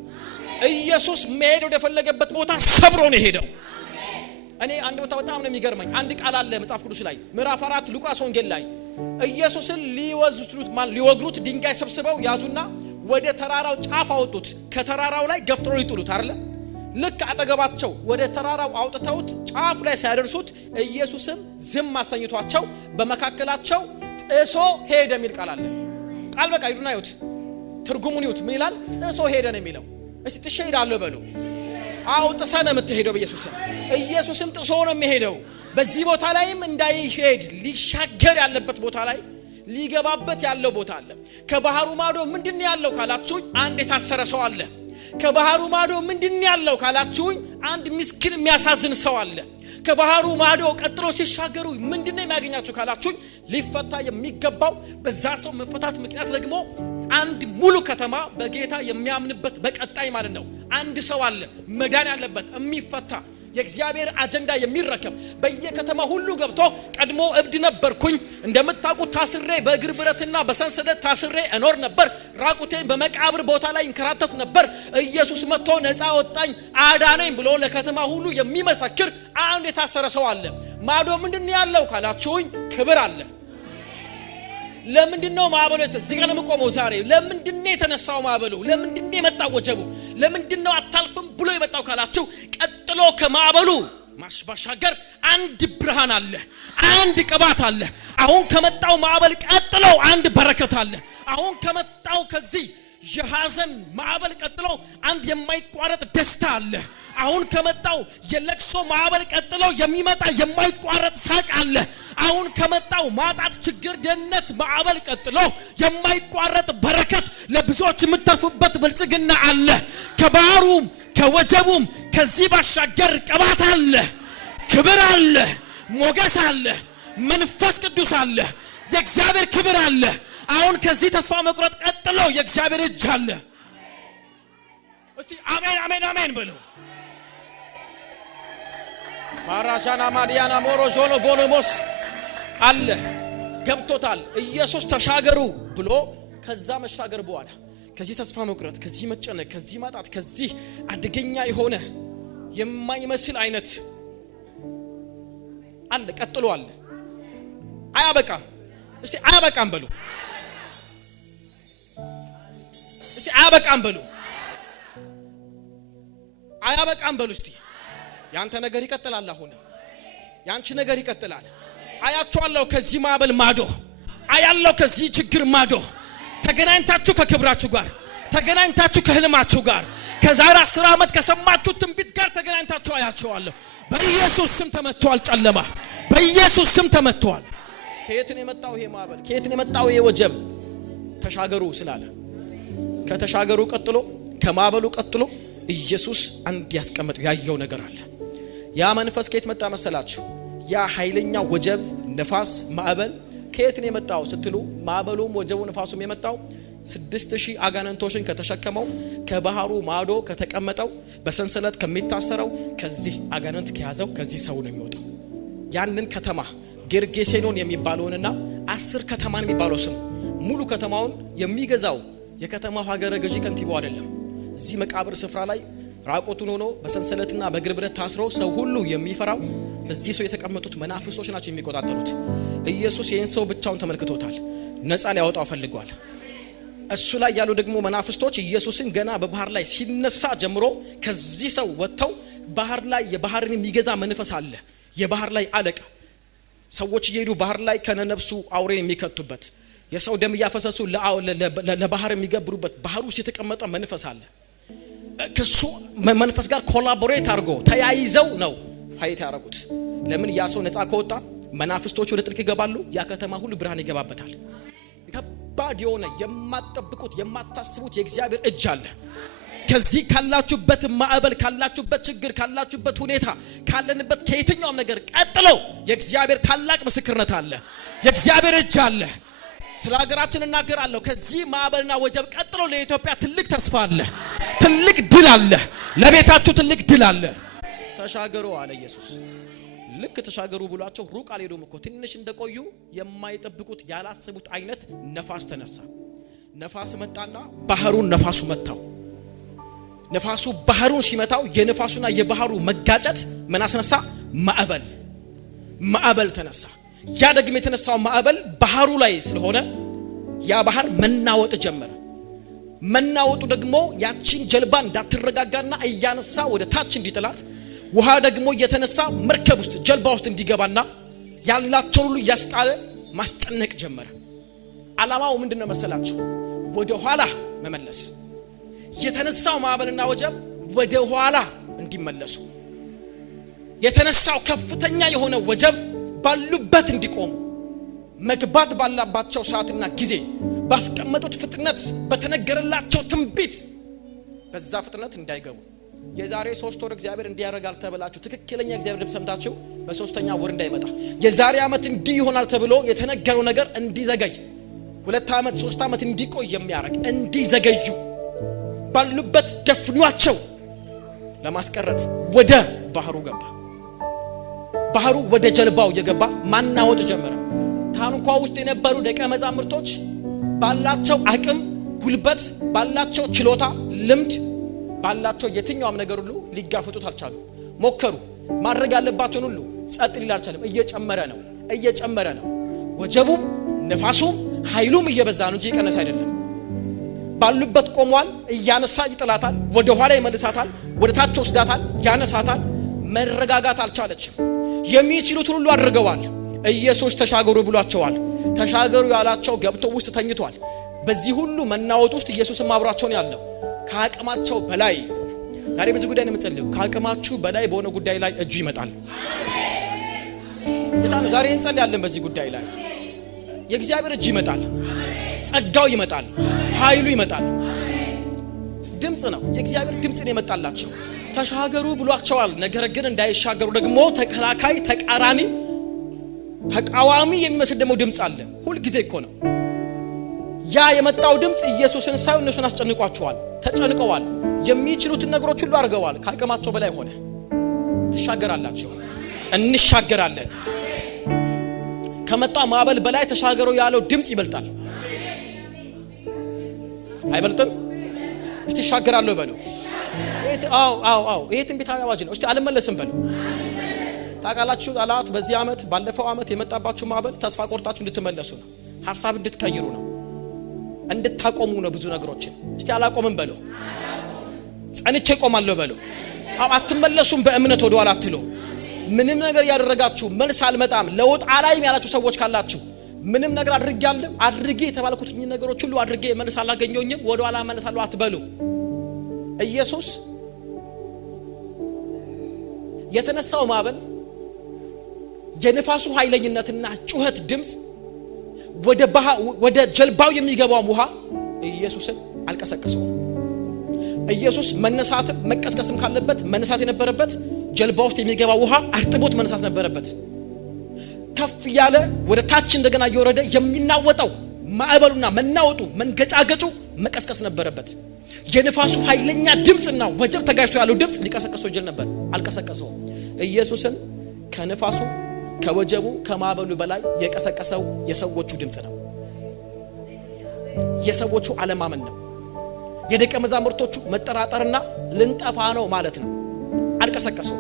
ኢየሱስ መሄድ ወደ ፈለገበት ቦታ ሰብሮ ነው ሄደው እኔ አንድ ቦታ በጣም ነው የሚገርመኝ አንድ ቃል አለ መጽሐፍ ቅዱስ ላይ ምዕራፍ 4 ሉቃስ ወንጌል ላይ ኢየሱስን ሊወግሩት ድንጋይ ሰብስበው ያዙና ወደ ተራራው ጫፍ አወጡት ከተራራው ላይ ገፍትሮ ሊጥሉት አይደለ ልክ አጠገባቸው ወደ ተራራው አውጥተውት ጫፍ ላይ ሲያደርሱት ኢየሱስም ዝም አሰኝቷቸው በመካከላቸው ጥሶ ሄደ የሚል ቃል አለ ቃል በቃ ይዱና ይሁት ትርጉሙን ይሁት ምን ይላል ጥሶ ሄደ ነው የሚለው እስቲ ትሸይዳለህ በሉ አውጥሰነ የምትሄደው በኢየሱስም ኢየሱስም ጥሶ ነው የሚሄደው በዚህ ቦታ ላይም እንዳይሄድ ሊሻገር ያለበት ቦታ ላይ ሊገባበት ያለው ቦታ አለ ከባህሩ ማዶ ምንድነው ያለው ካላችሁ አንድ የታሰረ ሰው አለ ከባህሩ ማዶ ምንድነው ያለው ካላችሁ አንድ ምስኪን የሚያሳዝን ሰው አለ ከባህሩ ማዶ ቀጥሎ ሲሻገሩ ምንድነው የሚያገኛችሁ ካላችሁ ሊፈታ የሚገባው በዛ ሰው መፈታት ምክንያት ደግሞ አንድ ሙሉ ከተማ በጌታ የሚያምንበት በቀጣይ ማለት ነው አንድ ሰው አለ መዳን ያለበት የሚፈታ የእግዚአብሔር አጀንዳ የሚረከብ በየከተማ ሁሉ ገብቶ ቀድሞ እብድ ነበርኩኝ እንደምታውቁት ታስሬ በእግር ብረትና በሰንሰለት ታስሬ እኖር ነበር ራቁቴን በመቃብር ቦታ ላይ እንከራተት ነበር ኢየሱስ መጥቶ ነፃ ወጣኝ አዳነኝ ብሎ ለከተማ ሁሉ የሚመሰክር አንድ የታሰረ ሰው አለ ማዶ ምንድነው ያለው ካላችሁኝ ክብር አለ ለምንድነው ማዕበሉ እዚህ ጋር ለምቆመው ዛሬ ለምንድነው የተነሳው ማዕበሉ ለምንድነው የመጣው ወጀቡ ለምንድነው አታልፍም ብሎ የመጣው ካላችሁ ቀጥሎ ከማዕበሉ ማሽባሻገር አንድ ብርሃን አለ፣ አንድ ቅባት አለ። አሁን ከመጣው ማዕበል ቀጥሎ አንድ በረከት አለ። አሁን ከመጣው ከዚህ የሐዘን ማዕበል ቀጥሎ አንድ የማይቋረጥ ደስታ አለ። አሁን ከመጣው የለቅሶ ማዕበል ቀጥሎ የሚመጣ የማይቋረጥ ሳቅ አለ። አሁን ከመጣው ማጣት፣ ችግር፣ ድህነት ማዕበል ቀጥሎ የማይቋረጥ በረከት፣ ለብዙዎች የምትተርፉበት ብልጽግና አለ። ከባህሩም ከወጀቡም ከዚህ ባሻገር ቅባት አለ፣ ክብር አለ፣ ሞገስ አለ፣ መንፈስ ቅዱስ አለ፣ የእግዚአብሔር ክብር አለ። አሁን ከዚህ ተስፋ መቁረጥ ቀጥሎ የእግዚአብሔር እጅ አለ። እስቲ አሜን አሜን አሜን በሉ። ማራሻና ማዲያና ሞሮ ጆሎ ቮሎሞስ አለ ገብቶታል። ኢየሱስ ተሻገሩ ብሎ ከዛ መሻገር በኋላ ከዚህ ተስፋ መቁረጥ፣ ከዚህ መጨነቅ፣ ከዚህ ማጣት፣ ከዚህ አደገኛ የሆነ የማይመስል አይነት አለ ቀጥሎ አለ። አያበቃም። እስቲ አያበቃም በሉ። እስቲ አያበቃም በሉ። አያበቃም በሉ። እስቲ ያንተ ነገር ይቀጥላል። አሁን ያንቺ ነገር ይቀጥላል። አያችኋለሁ ከዚህ ማዕበል ማዶ፣ አያለው ከዚህ ችግር ማዶ ተገናኝታችሁ ከክብራችሁ ጋር ተገናኝታችሁ ከህልማችሁ ጋር ከዛሬ 10 ዓመት ከሰማችሁ ትንቢት ጋር ተገናኝታችሁ አያችኋለሁ። በኢየሱስ ስም ተመቷል። ጨለማ በኢየሱስ ስም ተመቷል። ከየት ነው የመጣው ይሄ ማዕበል? ከየት ነው የመጣው ይሄ ወጀብ? ተሻገሩ ስላለ ከተሻገሩ ቀጥሎ ከማዕበሉ ቀጥሎ ኢየሱስ አንድ ያስቀመጠው ያየው ነገር አለ። ያ መንፈስ ከየት መጣ መሰላችሁ? ያ ኃይለኛ ወጀብ፣ ነፋስ፣ ማዕበል ከየት ነው የመጣው ስትሉ ማዕበሉም ወጀቡ ነፋሱም የመጣው 6000 አጋንንቶችን ከተሸከመው ከባህሩ ማዶ ከተቀመጠው በሰንሰለት ከሚታሰረው ከዚህ አጋንንት ከያዘው ከዚህ ሰው ነው የሚወጣው። ያንን ከተማ ጌርጌሴኖን የሚባለውንና 10 ከተማን የሚባለው ስም ሙሉ ከተማውን የሚገዛው የከተማው ሀገረ ገዢ ከንቲባው አይደለም። እዚህ መቃብር ስፍራ ላይ ራቆቱን ሆኖ በሰንሰለትና በእግር ብረት ታስሮ ሰው ሁሉ የሚፈራው በዚህ ሰው የተቀመጡት መናፍስቶች ናቸው የሚቆጣጠሩት። ኢየሱስ ይህን ሰው ብቻውን ተመልክቶታል፣ ነፃ ሊያወጣው ፈልጓል። እሱ ላይ ያሉ ደግሞ መናፍስቶች ኢየሱስን ገና በባህር ላይ ሲነሳ ጀምሮ ከዚህ ሰው ወጥተው ባህር ላይ የባህርን የሚገዛ መንፈስ አለ። የባህር ላይ አለቃ ሰዎች እየሄዱ ባህር ላይ ከነነፍሱ አውሬን የሚከቱበት የሰው ደም እያፈሰሱ ለባህር የሚገብሩበት ባህር ውስጥ የተቀመጠ መንፈስ አለ። ከሱ መንፈስ ጋር ኮላቦሬት አድርጎ ተያይዘው ነው ፋይት ያደረጉት። ለምን? ያ ሰው ነፃ ከወጣ መናፍስቶች ወደ ጥልቅ ይገባሉ፣ ያ ከተማ ሁሉ ብርሃን ይገባበታል። ከባድ የሆነ የማትጠብቁት የማታስቡት የእግዚአብሔር እጅ አለ። ከዚህ ካላችሁበት ማዕበል፣ ካላችሁበት ችግር፣ ካላችሁበት ሁኔታ፣ ካለንበት ከየትኛውም ነገር ቀጥሎ የእግዚአብሔር ታላቅ ምስክርነት አለ። የእግዚአብሔር እጅ አለ። ስለ ሀገራችን እናገራለሁ። ከዚህ ማዕበልና ወጀብ ቀጥሎ ለኢትዮጵያ ትልቅ ተስፋ አለ፣ ትልቅ ድል አለ። ለቤታችሁ ትልቅ ድል አለ። ተሻገሩ አለ ኢየሱስ። ልክ ተሻገሩ ብሏቸው ሩቅ አልሄዱም እኮ። ትንሽ እንደቆዩ የማይጠብቁት ያላሰቡት አይነት ነፋስ ተነሳ። ነፋስ መጣና ባህሩን ነፋሱ መታው። ነፋሱ ባህሩን ሲመታው የነፋሱና የባህሩ መጋጨት ምን አስነሳ? ማዕበል ተነሳ። ያ ደግሞ የተነሳው ማዕበል ባህሩ ላይ ስለሆነ ያ ባህር መናወጥ ጀመረ። መናወጡ ደግሞ ያቺን ጀልባ እንዳትረጋጋና እያነሳ ወደ ታች እንዲጥላት፣ ውሃ ደግሞ እየተነሳ መርከብ ውስጥ ጀልባ ውስጥ እንዲገባና ያላቸውን ሁሉ እያስጣለ ማስጨነቅ ጀመረ። ዓላማው ምንድነው መሰላችሁ? ወደ ኋላ መመለስ። የተነሳው ማዕበልና ወጀብ ወደ ኋላ እንዲመለሱ፣ የተነሳው ከፍተኛ የሆነ ወጀብ ባሉበት እንዲቆሙ፣ መግባት ባላባቸው ሰዓትና ጊዜ ባስቀመጡት ፍጥነት በተነገረላቸው ትንቢት በዛ ፍጥነት እንዳይገቡ። የዛሬ 3 ወር እግዚአብሔር እንዲያረጋል ተብላችሁ ትክክለኛ እግዚአብሔር ድምፅ ሰምታችሁ በ3ኛ ወር እንዳይመጣ፣ የዛሬ ዓመት እንዲህ ይሆናል ተብሎ የተነገረው ነገር እንዲዘገይ፣ 2 ዓመት 3 ዓመት እንዲቆይ የሚያረግ እንዲዘገዩ ባሉበት ደፍኗቸው ለማስቀረት ወደ ባህሩ ገባ። ባህሩ ወደ ጀልባው የገባ ማናወጥ ጀመረ። ታንኳ ውስጥ የነበሩ ደቀ መዛሙርቶች ባላቸው አቅም፣ ጉልበት ባላቸው ችሎታ፣ ልምድ ባላቸው የትኛውም ነገር ሁሉ ሊጋፈጡት አልቻሉ። ሞከሩ፣ ማድረግ ያለባቸውን ሁሉ፣ ጸጥ ሊል አልቻለም። እየጨመረ ነው። ወጀቡም ነፋሱም ኃይሉም እየበዛ ነው እንጂ እየቀነሰ አይደለም። ባሉበት ቆሟል። እያነሳ ይጥላታል፣ ወደ ኋላ ይመልሳታል፣ ወደ ታች ወስዳታል፣ ያነሳታል። መረጋጋት አልቻለችም። የሚችሉት ሁሉ አድርገዋል። ኢየሱስ ተሻገሩ ብሏቸዋል። ተሻገሩ ያላቸው ገብቶ ውስጥ ተኝቷል። በዚህ ሁሉ መናወጥ ውስጥ ኢየሱስም አብሯቸው ነው ያለው። ከአቅማቸው በላይ ዛሬ በዚህ ጉዳይ ነው የምጸልየው። ከአቅማችሁ በላይ በሆነ ጉዳይ ላይ እጁ ይመጣል። የታኑ ዛሬ እንጸልያለን። በዚህ ጉዳይ ላይ የእግዚአብሔር እጅ ይመጣል፣ ጸጋው ይመጣል፣ ኃይሉ ይመጣል። ድምጽ ነው የእግዚአብሔር ድምጽ ነው የመጣላቸው። ተሻገሩ ብሏቸዋል። ነገር ግን እንዳይሻገሩ ደግሞ ተከላካይ፣ ተቃራኒ፣ ተቃዋሚ የሚመስል ደግሞ ድምጽ አለ። ሁሉ ጊዜ እኮ ነው ያ የመጣው ድምጽ ኢየሱስን ሳይሆን እነሱን አስጨንቋቸዋል። ተጨንቀዋል። የሚችሉትን ነገሮች ሁሉ አድርገዋል። ከአቅማቸው በላይ ሆነ። ትሻገራላችሁ፣ እንሻገራለን። ከመጣ ማዕበል በላይ ተሻገሩ ያለው ድምጽ ይበልጣል። አይበልጥም? እስቲ ይሻገራለሁ በሉ። አዎ ይሄ ትንቢታዊ አዋጅ ነው። እስቲ አልመለስም በሉ። ታውቃላችሁ ጠላት በዚህ ዓመት ባለፈው ዓመት የመጣባችሁ ማዕበል ተስፋ ቆርጣችሁ እንድትመለሱ ነው። ሐሳብ እንድትቀይሩ ነው። እንድታቆሙ ነው ብዙ ነገሮችን። እስቲ አላቆምም በሉ። ጸንቼ ቆማለሁ በሉ። አትመለሱም። በእምነት ወደ ኋላ አትሉ። ምንም ነገር ያደረጋችሁ መልስ አልመጣም ለውጥ አላይም ያላችሁ ሰዎች ካላችሁ ምንም ነገር አድርጌ የተባልኩት ነገሮች ሁሉ አድርጌ መልስ አላገኘሁኝም ወደ ኋላ መልሳለሁ አትበሉ። ኢየሱስ የተነሳው ማዕበል የንፋሱ ኃይለኝነትና ጩኸት ድምጽ ወደ ጀልባው የሚገባው ውሃ ኢየሱስን አልቀሰቀሰውም። ኢየሱስ መነሳትም መቀስቀስም ካለበት መነሳት የነበረበት ጀልባ ውስጥ የሚገባው ውሃ አርጥቦት መነሳት ነበረበት። ከፍ ያለ ወደ ታች እንደገና እየወረደ የሚናወጠው ማዕበሉና መናወጡ መንገጫገጩ መቀስቀስ ነበረበት። የንፋሱ ኃይለኛ ድምጽና ወጀብ ተጋጭቶ ያለው ድምጽ ሊቀሰቀሰው ይችላል ነበር፣ አልቀሰቀሰውም። ኢየሱስን ከንፋሱ ከወጀቡ ከማዕበሉ በላይ የቀሰቀሰው የሰዎቹ ድምጽ ነው። የሰዎቹ አለማመን ነው። የደቀ መዛሙርቶቹ መጠራጠርና ልንጠፋ ነው ማለት ነው። አልቀሰቀሰው።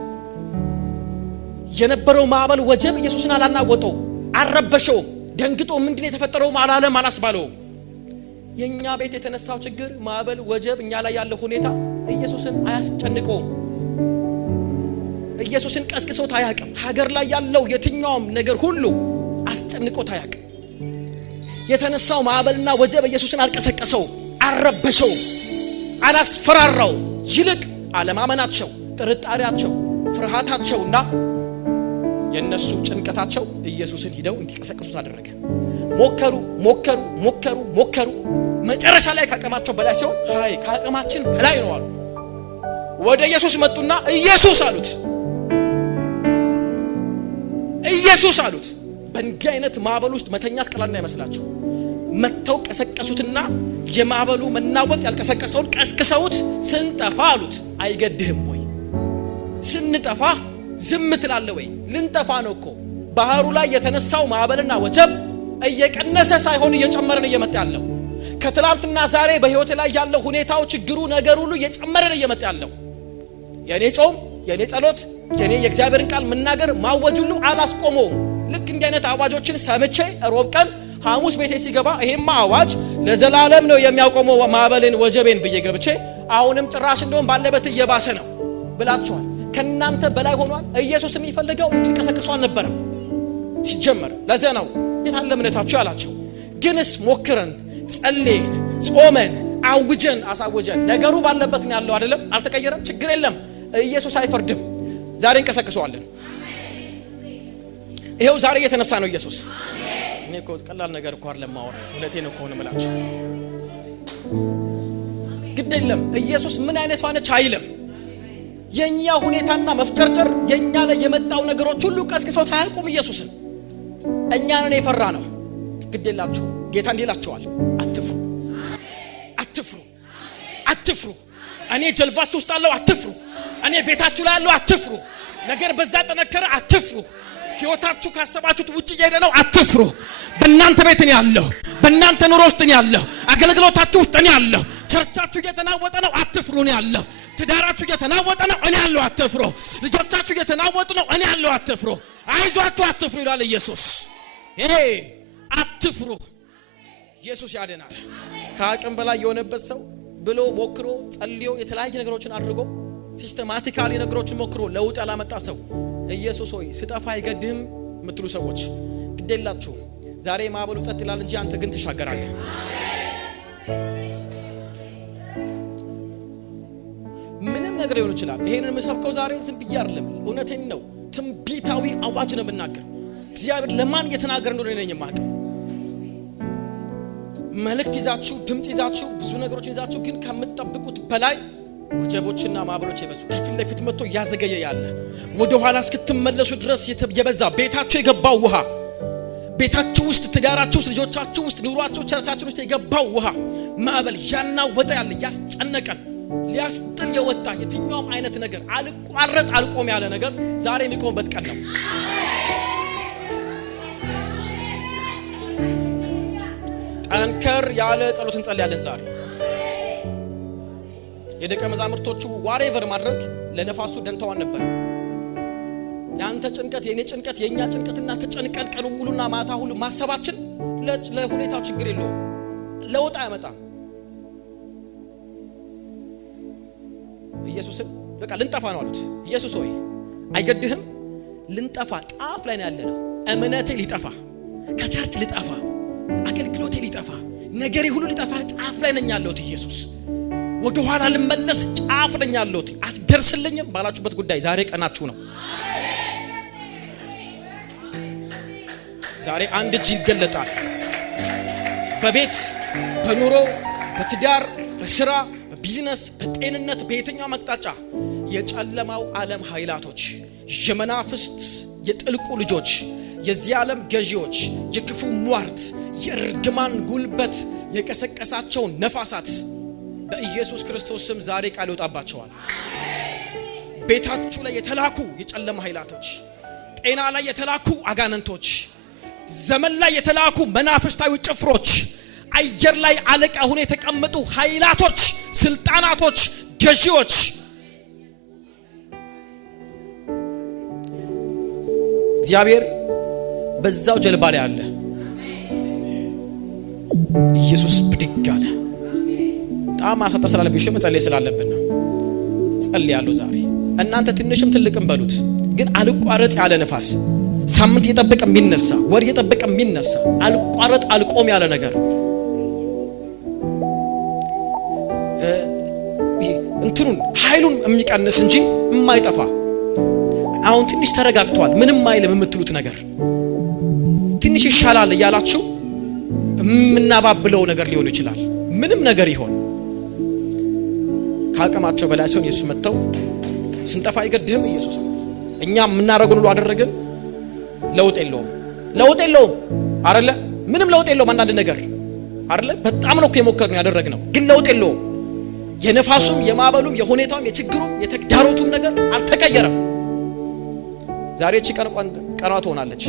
የነበረው ማዕበል ወጀብ ኢየሱስን አላናወጠው፣ አልረበሸው። ደንግጦ ምንድነው የተፈጠረው አላለም፣ አላስባለው። የኛ ቤት የተነሳው ችግር ማዕበል ወጀብ እኛ ላይ ያለው ሁኔታ ኢየሱስን አያስጨንቀውም። ኢየሱስን ቀስቅሶት አያውቅም። ሀገር ላይ ያለው የትኛውም ነገር ሁሉ አስጨንቆት አያውቅም። የተነሳው ማዕበልና ወጀብ ኢየሱስን አልቀሰቀሰው፣ አልረበሸው፣ አላስፈራራው። ይልቅ አለማመናቸው፣ ጥርጣሬያቸው፣ ፍርሃታቸውና የነሱ ጭንቀታቸው ኢየሱስን ሂደው እንዲቀሰቅሱት አደረገ። ሞከሩ። መጨረሻ ላይ ከአቅማቸው በላይ ሲሆን ከአቅማችን በላይ ነው አሉ። ወደ ኢየሱስ መጡና ኢየሱስ አሉት። በእንዲህ አይነት ማዕበል ውስጥ መተኛት ቀላል አይመስላችሁ። መተው ቀሰቀሱትና የማዕበሉ መናወጥ ያልቀሰቀሰውን ቀስቅሰውት ስንጠፋ አሉት። አይገድህም ወይ? ስንጠፋ ዝም ትላለህ ወይ? ልንጠፋ ነው እኮ። ባህሩ ላይ የተነሳው ማዕበልና ወጀብ እየቀነሰ ሳይሆን እየጨመረ ነው እየመጣ ያለው። ከትላንትና ዛሬ በህይወት ላይ ያለው ሁኔታው፣ ችግሩ፣ ነገር ሁሉ እየጨመረ ነው እየመጣ ያለው። የኔ ጾም፣ የኔ ጸሎት፣ የኔ የእግዚአብሔርን ቃል መናገር ማወጅ ሁሉ አላስቆመውም። ልክ እንዲህ አይነት አዋጆችን ሰምቼ ሮብ ቀን ሐሙስ ቤቴ ሲገባ ይሄማ አዋጅ ለዘላለም ነው የሚያቆመው ማዕበልን ወጀቤን ብዬ ገብቼ አሁንም ጭራሽ እንደውም ባለበት እየባሰ ነው ብላችኋል። ከናንተ በላይ ሆኗል። ኢየሱስ የሚፈልገው እንዲንቀሰቀሱ አልነበረም ሲጀመር። ለዚያ ነው የታለ እምነታችሁ ያላቸው። ግንስ ሞክረን ጸልየን ጾመን አውጀን አሳወጀን ነገሩ ባለበት ነው ያለው አይደለም። አልተቀየረም። ችግር የለም። ኢየሱስ አይፈርድም። ዛሬ እንቀሰቅሰዋለን። ይሄው ዛሬ እየተነሳ ነው ኢየሱስ። እኔ እኮ ቀላል ነገር እኮ አይደለም ማወራ፣ እውነቴን እኮ ነው የምላችሁ። ግድ የለም ኢየሱስ ምን አይነት ሆነች አይልም። የኛ ሁኔታና መፍጨርጨር የኛ ላይ የመጣው ነገሮች ሁሉ ቀስቅሰው ታያቁም ኢየሱስን። እኛ ነን የፈራ ነው። ግድ የላችሁ ጌታ እንዲላችኋል፣ አትፍሩ። እኔ ጀልባችሁ ውስጥ አለው አትፍሩ። እኔ ቤታችሁ ላይ አለው አትፍሩ። ነገር በዛ ተነከረ አትፍሩ። ህይወታችሁ ካሰባችሁት ውጪ እየሄደ ነው አትፍሩ። በእናንተ ቤት ነው ያለው፣ በእናንተ ኑሮ ውስጥ ነው ያለው፣ አገልግሎታችሁ ውስጥ ነው ያለው። ቸርቻችሁ እየተናወጠ ነው አትፍሩ ነው ያለው። ትዳራችሁ እየተናወጠ ነው እኔ ያለው አትፍሩ። ልጆቻችሁ እየተናወጡ ነው እኔ ያለው አትፍሩ። አይዟችሁ አትፍሩ ይላል ኢየሱስ። አትፍሩ። ኢየሱስ ያድናል። ከአቅም በላይ የሆነበት ሰው ብሎ ሞክሮ ጸልዮ የተለያየ ነገሮችን አድርጎ ሲስተማቲካሊ ነገሮችን ሞክሮ ለውጥ ያላመጣ ሰው ኢየሱስ ሆይ ስጠፋ አይገድህም የምትሉ ሰዎች ግዴላችሁ። ዛሬ ማዕበሉ ጸጥ ይላል እንጂ አንተ ግን ትሻገራለህ። ምንም ነገር ሊሆን ይችላል። ይሄንን የምሰብከው ዛሬ ዝም ብዬ አይደለም፣ እውነቴን ነው። ትንቢታዊ አዋጅ ነው የምናገር። እግዚአብሔር ለማን እየተናገረ እንደሆነ ነኝ የማውቀው። መልእክት ይዛችሁ ድምጽ ይዛችሁ ብዙ ነገሮችን ይዛችሁ ግን ከምትጠብቁት በላይ ወጀቦችና ማዕበሎች የበዙ ከፊት ለፊት መጥቶ ያዘገየ ያለ ወደ ኋላ እስክትመለሱ ድረስ የበዛ ቤታችሁ የገባው ውሃ፣ ቤታችሁ ውስጥ፣ ትዳራችሁ ውስጥ፣ ልጆቻችሁ ውስጥ፣ ኑሯችሁ፣ ቸርቻችሁ ውስጥ የገባው ውሃ ማዕበል ያናወጠ ያለ ያስጨነቀን ሊያስጥል የወጣ የትኛውም አይነት ነገር አልቋረጥ አልቆም ያለ ነገር ዛሬ የሚቆምበት ቀን ነው። ጠንከር ያለ ጸሎት እንጸልያለን ዛሬ። የደቀ መዛሙርቶቹ ዋሬቨር ማድረግ ለነፋሱ ደንተዋን ነበር። ያንተ ጭንቀት የኔ ጭንቀት የኛ ጭንቀትና ተጨንቀን ቀኑ ሙሉና ማታ ሁሉ ማሰባችን ለሁኔታው ችግር የለውም፣ ለውጥ አያመጣም። ኢየሱስን በቃ ልንጠፋ ነው አሉት። ኢየሱስ ሆይ አይገድህም? ልንጠፋ ጫፍ ላይ ነው ያለነው። እምነቴ ሊጠፋ፣ ከቸርች ሊጠፋ፣ አገልግሎቴ ሊጠፋ፣ ነገሬ ሁሉ ሊጠፋ ጫፍ ላይ ነኝ ያለሁት። ኢየሱስ ወደ ኋላ ልመለስ ጫፍ ነኝ ያለሁት። አትደርስልኝም ባላችሁበት ጉዳይ ዛሬ ቀናችሁ ነው። ዛሬ አንድ እጅ ይገለጣል። በቤት፣ በኑሮ፣ በትዳር፣ በስራ፣ በቢዝነስ፣ በጤንነት፣ በየትኛው መቅጣጫ የጨለማው ዓለም ኃይላቶች፣ የመናፍስት የጥልቁ ልጆች፣ የዚህ ዓለም ገዢዎች፣ የክፉ ሟርት፣ የእርግማን ጉልበት የቀሰቀሳቸው ነፋሳት በኢየሱስ ክርስቶስ ስም ዛሬ ቃል ይወጣባቸዋል። ቤታችሁ ላይ የተላኩ የጨለማ ኃይላቶች፣ ጤና ላይ የተላኩ አጋንንቶች፣ ዘመን ላይ የተላኩ መናፍስታዊ ጭፍሮች፣ አየር ላይ አለቃ ሆነው የተቀመጡ ኃይላቶች፣ ስልጣናቶች፣ ገዢዎች እግዚአብሔር በዛው ጀልባ ላይ አለ። ኢየሱስ ብድግ አለ። በጣም ማሳጠር ስላለብኝ መጸለይ ስላለብን ነው። ጸልያለሁ ዛሬ። እናንተ ትንሽም ትልቅም በሉት፣ ግን አልቋረጥ ያለ ነፋስ ሳምንት እየጠበቀ የሚነሳ ወር እየጠበቀ የሚነሳ አልቋረጥ አልቆም ያለ ነገር እንትኑን ኃይሉን የሚቀንስ እንጂ የማይጠፋ አሁን ትንሽ ተረጋግቷል ምንም አይልም የምትሉት ነገር ትንሽ ይሻላል እያላችሁ የምናባብለው ነገር ሊሆን ይችላል። ምንም ነገር ይሆን ካቀማቸው በላይ ሲሆን ኢየሱስ መጥተው ስንጠፋ አይገድህም ኢየሱስ እኛ የምናረጉን ሁሉ አደረግን። ለውጥ የለውም አይደለ? ምንም ለውጥ የለውም። አንዳንድ ነገር አይደለ? በጣም ነው የሞከርነው ያደረግነው፣ ግን ለውጥ የለውም። የነፋሱም የማዕበሉም የሁኔታውም የችግሩም የተግዳሮቱም ነገር አልተቀየረም። ዛሬ እቺ ቀኗ ትሆናለች።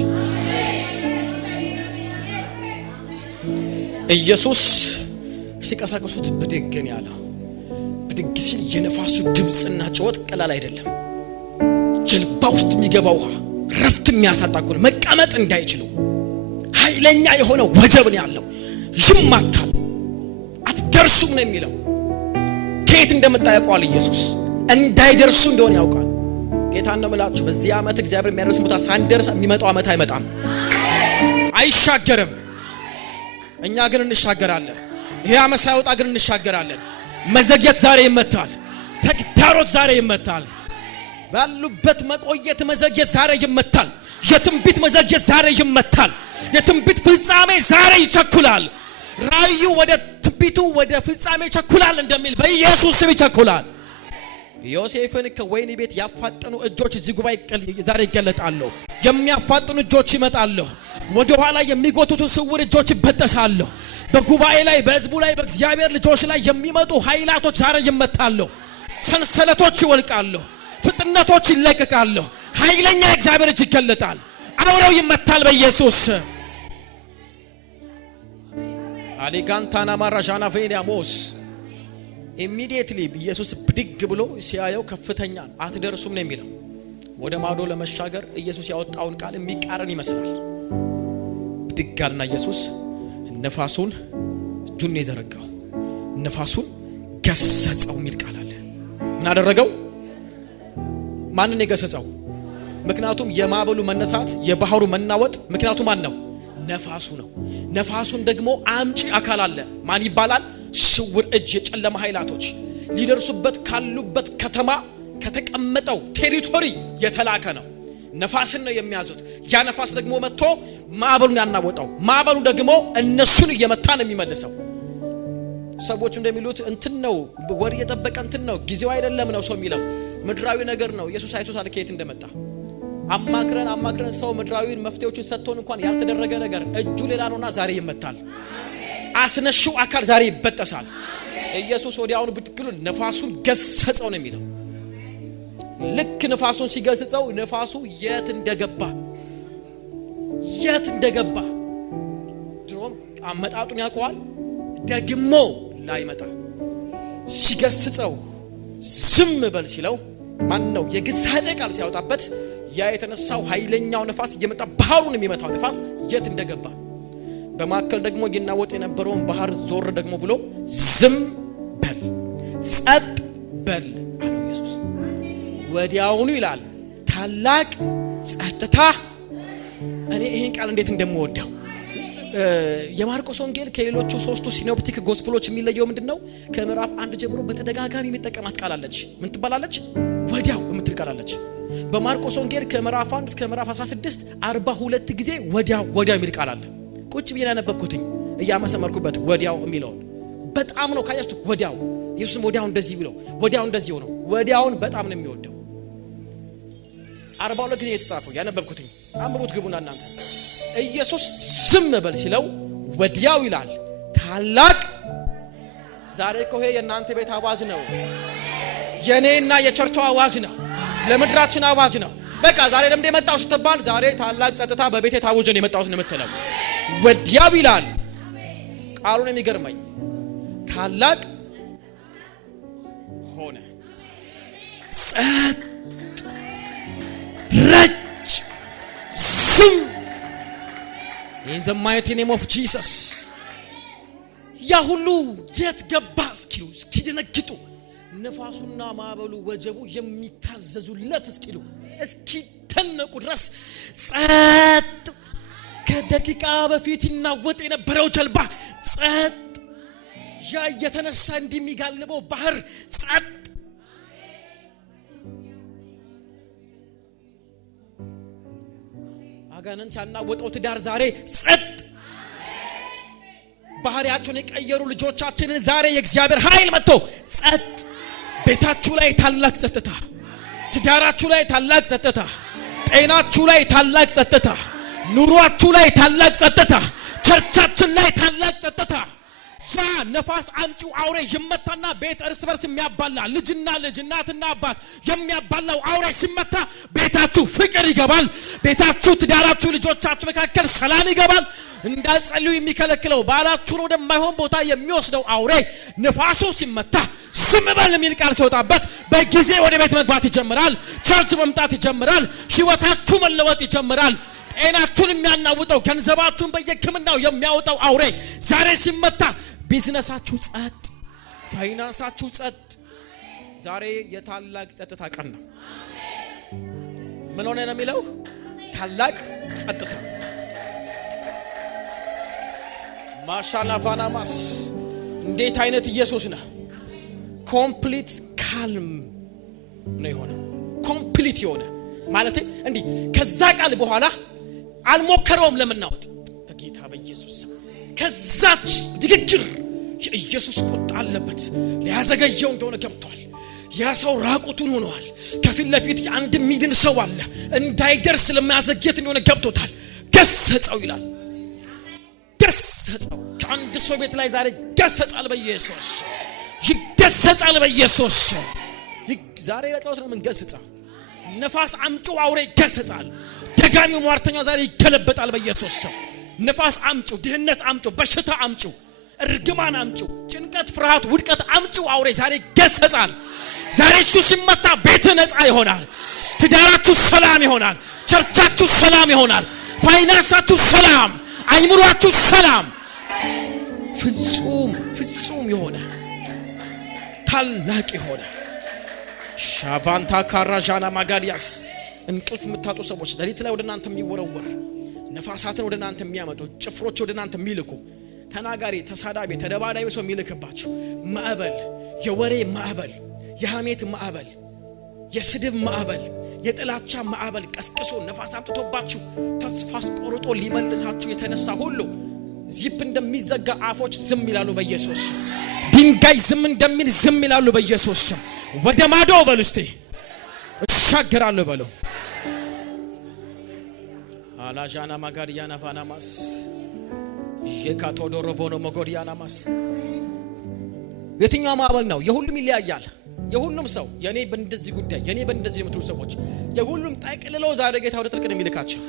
ኢየሱስ ሲቀሳቀሱት ብድግን ያለ ብድግ ሲል የነፋሱ ድምጽና ጩኸት ቀላል አይደለም። ጀልባ ውስጥ የሚገባው ውሃ ረፍት የሚያሳጣቁን መቀመጥ እንዳይችሉ ኃይለኛ የሆነ ወጀብ ነው ያለው። ይማታል፣ አትደርሱም ነው የሚለው። ከየት እንደመጣ ያውቃል ኢየሱስ። እንዳይደርሱ እንደሆነ ያውቃል። ጌታ እንደምላችሁ በዚህ ዓመት እግዚአብሔር የሚያደርስ ቦታ ሳንደርስ የሚመጣው ዓመት አይመጣም፣ አይሻገርም። እኛ ግን እንሻገራለን። ይሄ ዓመት ሳይወጣ ግን እንሻገራለን። መዘግየት ዛሬ ይመታል። ተግዳሮት ዛሬ ይመታል። ባሉበት መቆየት መዘግየት ዛሬ ይመታል። የትንቢት መዘግየት ዛሬ ይመታል። የትንቢት ፍጻሜ ዛሬ ይቸኩላል። ራእዩ ወደ ትንቢቱ ወደ ፍጻሜ ይቸኩላል እንደሚል በኢየሱስ ስም ይቸኩላል። ዮሴፍን ከወይኒ ቤት ያፋጠኑ እጆች እዚህ ጉባኤ ዛሬ ይገለጣሉ። የሚያፋጥኑ እጆች ይመጣሉ። ወደ ኋላ የሚጎቱቱ ስውር እጆች ይበጠሳሉ። በጉባኤ ላይ በሕዝቡ ላይ በእግዚአብሔር ልጆች ላይ የሚመጡ ኃይላቶች ዛሬ ይመታሉ። ሰንሰለቶች ይወልቃሉ። ፍጥነቶች ይለቀቃሉ። ኃይለኛ እግዚአብሔር እጅ ይገለጣል። አውሬው ይመታል በኢየሱስ አሊጋንታና ማራጃና ቬኒያሞስ ኢሚዲየትሊ ኢየሱስ ብድግ ብሎ ሲያየው ከፍተኛ አትደርሱም ነው የሚለው። ወደ ማዶ ለመሻገር ኢየሱስ ያወጣውን ቃል የሚቃረን ይመስላል። ብድግ አለና ኢየሱስ ነፋሱን እጁን የዘረጋው ነፋሱን ገሰጸው የሚል ቃል አለ። ምን አደረገው? ማንን የገሰጸው? ምክንያቱም የማዕበሉ መነሳት የባህሩ መናወጥ ምክንያቱ ማን ነው? ነፋሱ ነው። ነፋሱን ደግሞ አምጪ አካል አለ። ማን ይባላል? ስውር እጅ፣ የጨለማ ኃይላቶች ሊደርሱበት ካሉበት ከተማ ከተቀመጠው ቴሪቶሪ የተላከ ነው። ነፋስን ነው የሚያዙት። ያ ነፋስ ደግሞ መጥቶ ማዕበሉን ያናወጣው፣ ማዕበሉ ደግሞ እነሱን እየመታ ነው የሚመልሰው። ሰዎች እንደሚሉት እንትን ነው፣ ወር የጠበቀ እንትን ነው፣ ጊዜው አይደለም ነው ሰው የሚለው። ምድራዊ ነገር ነው። ኢየሱስ አይቶታል ከየት እንደመጣ። አማክረን ሰው ምድራዊን መፍትሄዎችን ሰጥቶን እንኳን ያልተደረገ ነገር እጁ ሌላ ነውና ዛሬ ይመታል። አስነሽው አካል ዛሬ ይበጠሳል። ኢየሱስ ወዲያውኑ ብትክሉ ነፋሱን ገሰጸው ነው የሚለው። ልክ ነፋሱን ሲገስጸው ነፋሱ የት እንደገባ ድሮም አመጣጡን ያውቀዋል። ደግሞ ላይመጣ ሲገስጸው ዝም በል ሲለው ማን ነው የግሳጼ ቃል ሲያወጣበት ያ የተነሳው ኃይለኛው ነፋስ እየመጣ ባህሩን የሚመታው ነፋስ የት እንደገባ በማከል ደግሞ ይናወጥ የነበረውን ባህር ዞር ደግሞ ብሎ ዝም በል ጸጥ በል አለው ኢየሱስ። ወዲያውኑ ይላል ታላቅ ጸጥታ። እኔ ይሄን ቃል እንዴት እንደምወደው የማርቆስ ወንጌል ከሌሎቹ ሶስቱ ሲኖፕቲክ ጎስፔሎች የሚለየው ምንድነው? ከምዕራፍ 1 ጀምሮ በተደጋጋሚ የሚጠቀማት ቃል አለች። ምን ትባላለች? ወዲያው የምትል ቃል አለች። በማርቆስ ወንጌል ከምዕራፍ 1 እስከ ምዕራፍ 16 42 ጊዜ ወዲያው የሚል ቃል አለ። ቁጭ ብዬ ያነበብኩትኝ እያመሰመርኩበት ወዲያው የሚለውን በጣም ነው ካያችሁ። ወዲያው ኢየሱስም ወዲያው እንደዚህ ብሎ ወዲያው እንደዚህ ሆኖ ወዲያውን በጣም ነው የሚወደው። 42 ጊዜ የተጻፈው ያነበብኩትኝ አንብቡት ግቡና እናንተ። ኢየሱስ ዝም በል ሲለው ወዲያው ይላል ታላቅ። ዛሬ እኮ ይሄ የእናንተ ቤት አዋጅ ነው፣ የኔና የቸርቹ አዋጅ ነው፣ ለምድራችን አዋጅ ነው። በቃ ዛሬ ለምንድን የመጣው ስትባል ዛሬ ታላቅ ጸጥታ በቤቴ ታውጆ ነው የመጣሁት ነው የምትለው። ወዲያው ይላል ቃሉን የሚገርመኝ ታላቅ ሆነ፣ ጸጥ ረጭ ዝም። in the mighty name of Jesus ያ ሁሉ የት ገባ እስኪሉ እስኪደነግጡ ነፋሱና ማዕበሉ ወጀቡ የሚታዘዙለት እስኪሉ እስኪደነቁ ድረስ ጸጥ። ከደቂቃ በፊት ይናወጥ የነበረው ጀልባ ጸጥ። ያ የተነሳ እንደሚጋልበው ባህር ጸጥ። አጋንንት ያናወጠው ትዳር ዛሬ ጸጥ። ባህሪያቸውን የቀየሩ ልጆቻችንን ዛሬ የእግዚአብሔር ኃይል መጥቶ ጸጥ። ቤታችሁ ላይ ታላቅ ጸጥታ፣ ትዳራችሁ ላይ ታላቅ ጸጥታ፣ ጤናችሁ ላይ ታላቅ ጸጥታ፣ ኑሯችሁ ላይ ታላቅ ጸጥታ፣ ቸርቻችን ላይ ታላቅ ጸጥታ። ያ ነፋስ አምጪው አውሬ ይመታና ቤት እርስ በርስ የሚያባላ ልጅና ልጅ እናትና አባት የሚያባላው አውሬ ሲመታ ቤታችሁ ፍቅር ይገባል። ቤታችሁ፣ ትዳራችሁ፣ ልጆቻችሁ መካከል ሰላም ይገባል። እንዳትጸልዩ የሚከለክለው ባላችሁን ወደማይሆን ቦታ የሚወስደው አውሬ ነፋሱ ሲመታ ዝም በል የሚል ቃል ሲወጣበት በጊዜ ወደ ቤት መግባት ይጀምራል። ቸርች መምጣት ይጀምራል። ህይወታችሁ መለወጥ ይጀምራል። ጤናችሁን የሚያናውጠው ገንዘባችሁን በየሕክምናው የሚያወጣው አውሬ ዛሬ ሲመታ ቢዝነሳችሁ ጸጥ፣ ፋይናንሳችሁ ጸጥ። ዛሬ የታላቅ ጸጥታ ቀን ነው። ምን ሆነ ነው የሚለው? ታላቅ ጸጥታ። ማሻናፋናማስ እንዴት አይነት ኢየሱስ ነው! ኮምፕሊት ካልም ነው የሆነው። ኮምፕሊት የሆነ ማለት እንዲህ ከዛ ቃል በኋላ አልሞከረውም ለመናወጥ በጌታ በኢየሱስ ስም። ከዛች ንግግር የኢየሱስ ቁጣ አለበት። ሊያዘገየው እንደሆነ ገብቷል። ያ ሰው ራቁቱን ሆኗል። ከፊት ለፊት አንድ ሚድን ሰው አለ። እንዳይደርስ ለማያዘግየት እንደሆነ ገብቶታል። ገሰጸው ይላል። ገሰጸው። ከአንድ ሰው ቤት ላይ ዛሬ ገሰጻል በኢየሱስ። ይገሰጻል በኢየሱስ። ዛሬ በጸሎት ነው የምንገስጸው። ነፋስ አምጪው አውሬ ይገሰጻል። ደጋሚው ሟርተኛው ዛሬ ይገለበጣል በኢየሱስ ስም። ነፋስ አምጪው፣ ድህነት አምጪው፣ በሽታ አምጪው፣ እርግማን አምጪው፣ ጭንቀት፣ ፍርሃት፣ ውድቀት አምጪው አውሬ ዛሬ ይገሰጻል። ዛሬ እሱ ሲመታ ቤት ነፃ ይሆናል። ትዳራችሁ ሰላም ይሆናል። ቸርቻችሁ ሰላም ይሆናል። ፋይናንሳችሁ ሰላም፣ አይምሮአችሁ ሰላም። ፍጹም የሆነ ታላቅ የሆነ ሻቫንታ ካራጃና ማጋዲያስ እንቅልፍ የምታጡ ሰዎች ሌሊት ላይ ወደ እናንተ የሚወረወር ነፋሳትን ወደ እናንተ የሚያመጡ ጭፍሮች ወደ እናንተ የሚልኩ ተናጋሪ ተሳዳቢ ተደባዳቢ ሰው የሚልክባችሁ ማዕበል፣ የወሬ ማዕበል፣ የሐሜት ማዕበል፣ የስድብ ማዕበል፣ የጥላቻ ማዕበል ቀስቅሶ ነፋስ አምጥቶባችሁ ተስፋ አስቆርጦ ሊመልሳችሁ የተነሳ ሁሉ ዚፕ እንደሚዘጋ አፎች ዝም ይላሉ በኢየሱስ ስም። ድንጋይ ዝም እንደሚል ዝም ይላሉ በኢየሱስ ስም። ወደ ማዶ በሉ እስቲ እሻገራለሁ በሉ። አላጃና ማጋዲያና ፋናማስ የካቶዶሮቮኖ ሞጎዲያናማስ የትኛው ማዕበል ነው? የሁሉም ይለያያል። የሁሉም ሰው የኔ በእንደዚህ ጉዳይ የኔ በእንደዚህ የምትሉ ሰዎች የሁሉም ጠቅልለው ዛሬ ጌታ ወደ ጥልቅ ነው የሚልካቸው።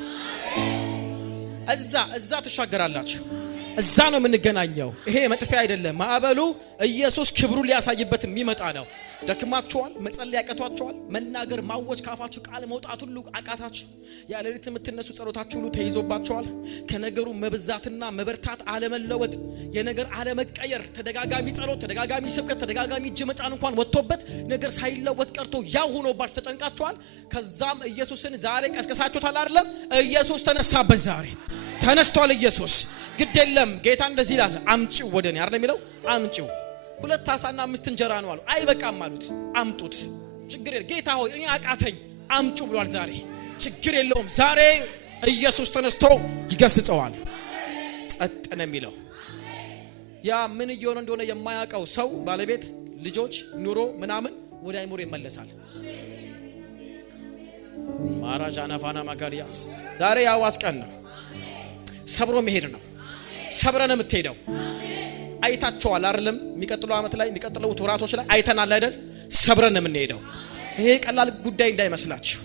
እዛ ተሻገራላችሁ። እዛ ነው የምንገናኘው። ይሄ መጥፊያ አይደለም። ማዕበሉ ኢየሱስ ክብሩን ሊያሳይበት የሚመጣ ነው። ደክማችኋል፣ መጸለይ ያቀቷችኋል፣ መናገር ማወጅ ካፋችሁ ቃል መውጣት ሁሉ አቃታችሁ። ያለሊት የምትነሱ ጸሎታችሁ ሁሉ ተይዞባችኋል። ከነገሩ መብዛትና መበርታት አለመለወጥ፣ የነገር አለመቀየር፣ ተደጋጋሚ ጸሎት፣ ተደጋጋሚ ስብከት፣ ተደጋጋሚ እጅ መጫን እንኳን ወጥቶበት ነገር ሳይለወጥ ቀርቶ ያው ሆኖባችሁ ተጨንቃችኋል። ከዛም ኢየሱስን ዛሬ ቀስቀሳችሁታል አይደለም? ኢየሱስ ተነሳበት። ዛሬ ተነስቷል ኢየሱስ። ግድ የለም ጌታ እንደዚህ ይላል፣ አምጪው ወደ እኔ አይደል የሚለው? አምጪው 2 ዓሣና 5 እንጀራ ነው አሉ። አይበቃም አሉት። አምጡት፣ ችግር የለም ጌታ ሆይ እኔ አቃተኝ አምጩ ብሏል። ዛሬ ችግር የለውም። ዛሬ ኢየሱስ ተነስቶ ይገስጸዋል። ጸጥ ነው የሚለው። ያ ምን እየሆነ እንደሆነ የማያውቀው ሰው ባለቤት፣ ልጆች፣ ኑሮ ምናምን ወደ አይምሮ ይመለሳል። ማራጃና ፋና ማጋዲያስ ዛሬ ያዋስ ቀን ነው። ሰብሮ መሄድ ነው። ሰብረን የምትሄደው አይታችኋል አይደለም? የሚቀጥለው ዓመት ላይ የሚቀጥለው ወራቶች ላይ አይተናል አይደል? ሰብረን የምንሄደው ይሄ ቀላል ጉዳይ እንዳይመስላችሁ።